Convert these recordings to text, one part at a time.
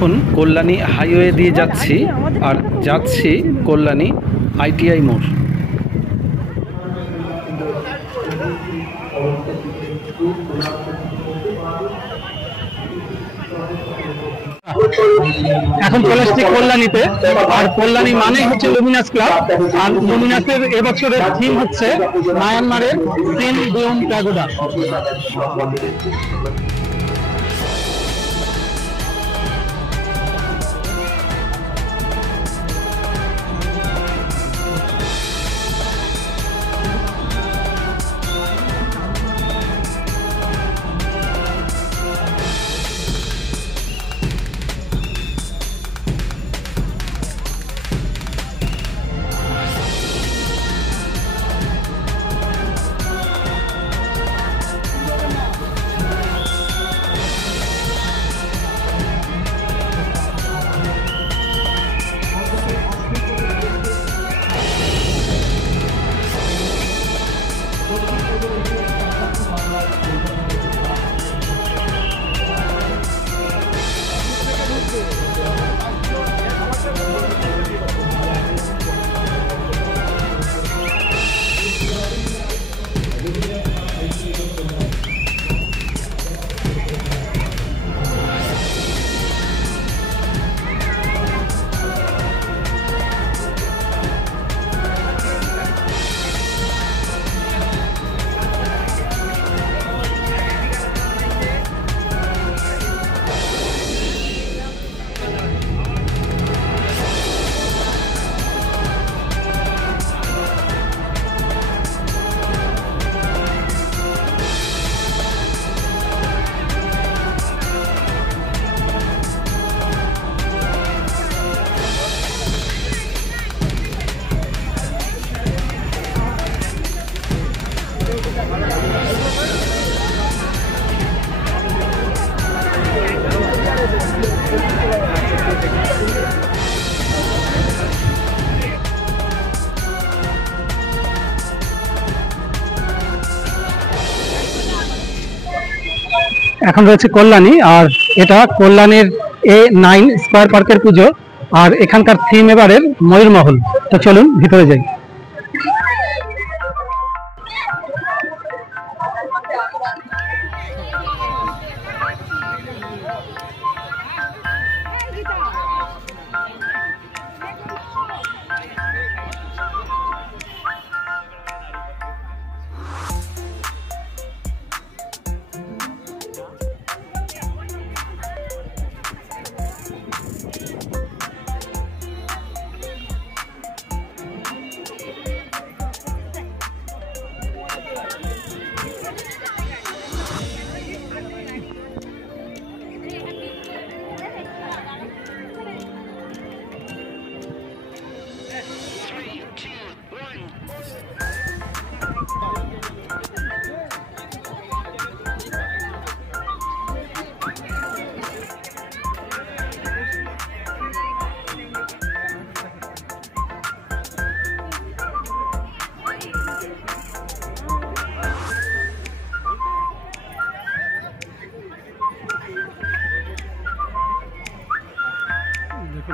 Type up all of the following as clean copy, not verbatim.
এখন কল্যাণী হাইওয়ে দিয়ে যাচ্ছি আর যাচ্ছি কল্যাণী আইটিআই মোড়। এখন চলে এসেছি কল্যাণীতে, আর কল্যাণী মানে হচ্ছে লুমিনাস ক্লাব। আর লুমিনাসের এবছরের থিম হচ্ছে মায়ানমারের সিন বিয়ম প্যাগোডা। এখন রয়েছে কল্যাণী, আর এটা কল্যাণীর A9 স্কয়ার পার্কের পুজো, আর এখানকার থিম এবারের ময়ূরমহল। তো চলুন ভিতরে যাই।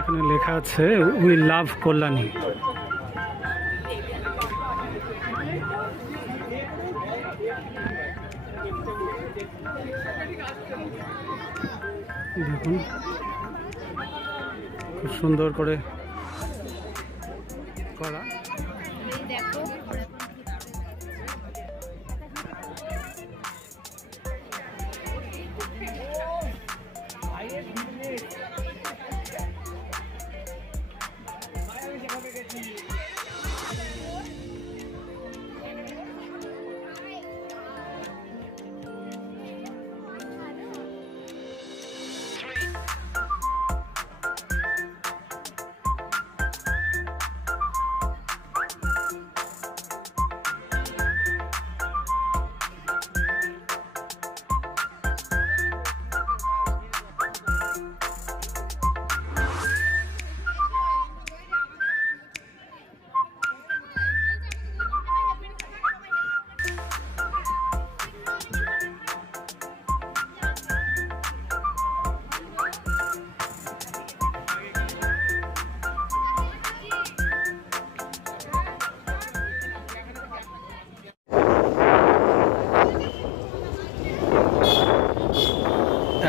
এখানে লেখা আছে উই লাভ কল্যাণী। দেখুন খুব সুন্দর করে করা।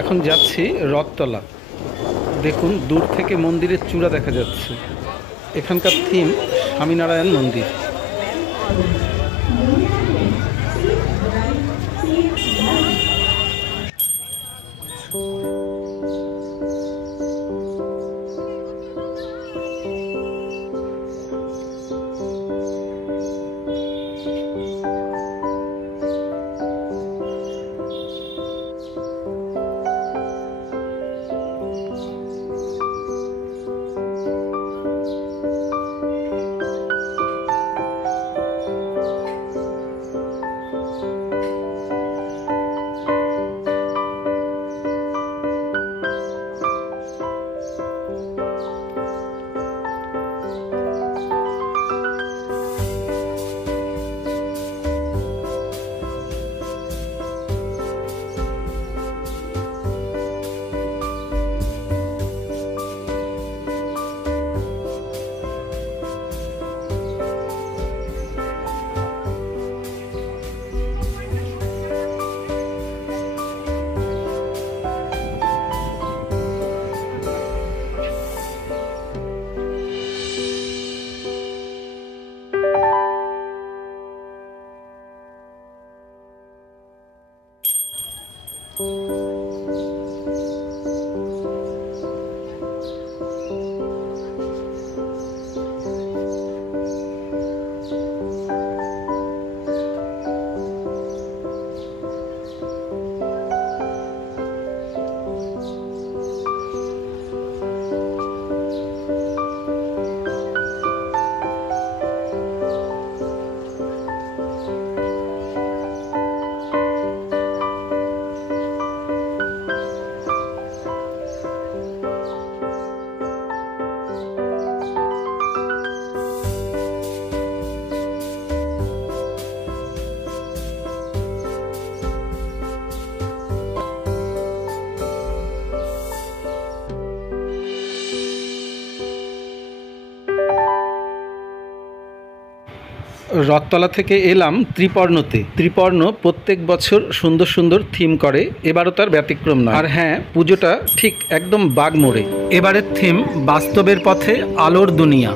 এখন যাচ্ছি রথতলা। দেখুন দূর থেকে মন্দিরের চূড়া দেখা যাচ্ছে। এখানকার থিম স্বামীনারায়ণ মন্দির। রথতলা থেকে এলাম ত্রিপর্ণতে। ত্রিপর্ণ প্রত্যেক বছর সুন্দর সুন্দর থিম করে, এবারও তার ব্যতিক্রম নয়। আর হ্যাঁ, পুজোটা ঠিক একদম বাগমোড়ে। এবারের থিম বাস্তবের পথে আলোর দুনিয়া।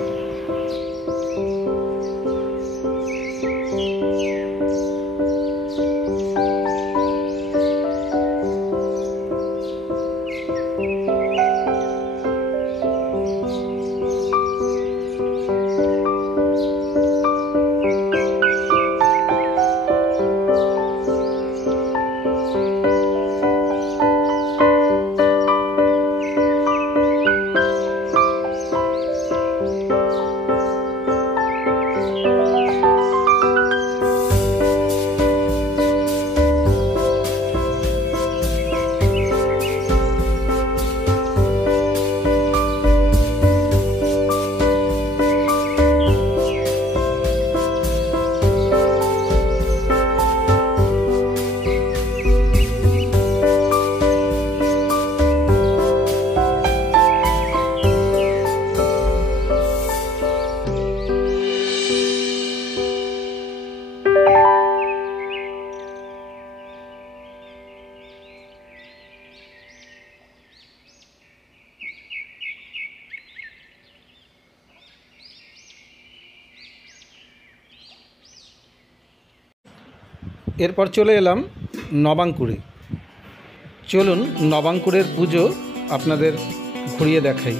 এরপর চলে এলাম নবাঙ্কুরে। চলুন নবাঙ্কুরের পুজো আপনাদের ঘুরিয়ে দেখাই।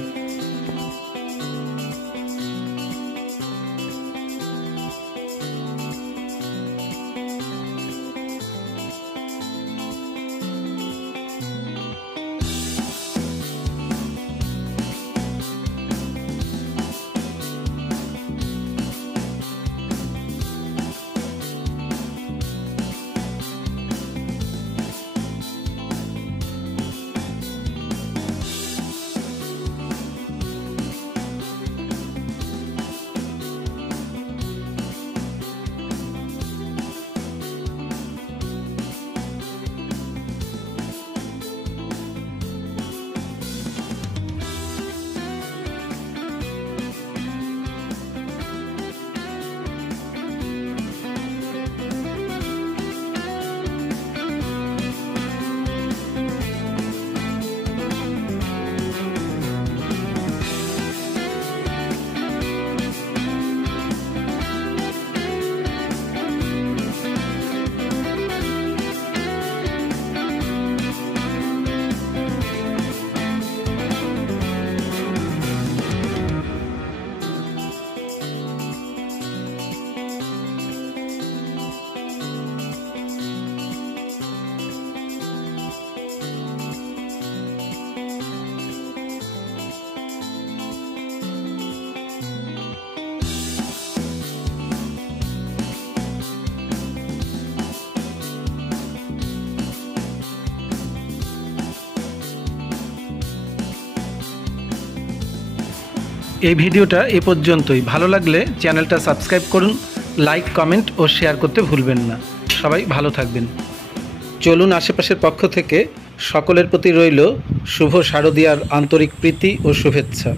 এই ভিডিওটা এ পর্যন্তই। ভালো লাগলে চ্যানেলটা সাবস্ক্রাইব করুন, লাইক, কমেন্ট ও শেয়ার করতে ভুলবেন না। সবাই ভালো থাকবেন। চলুন আশেপাশের পক্ষ থেকে সকলের প্রতি রইল শুভ শারদীয়ার আন্তরিক প্রীতি ও শুভেচ্ছা।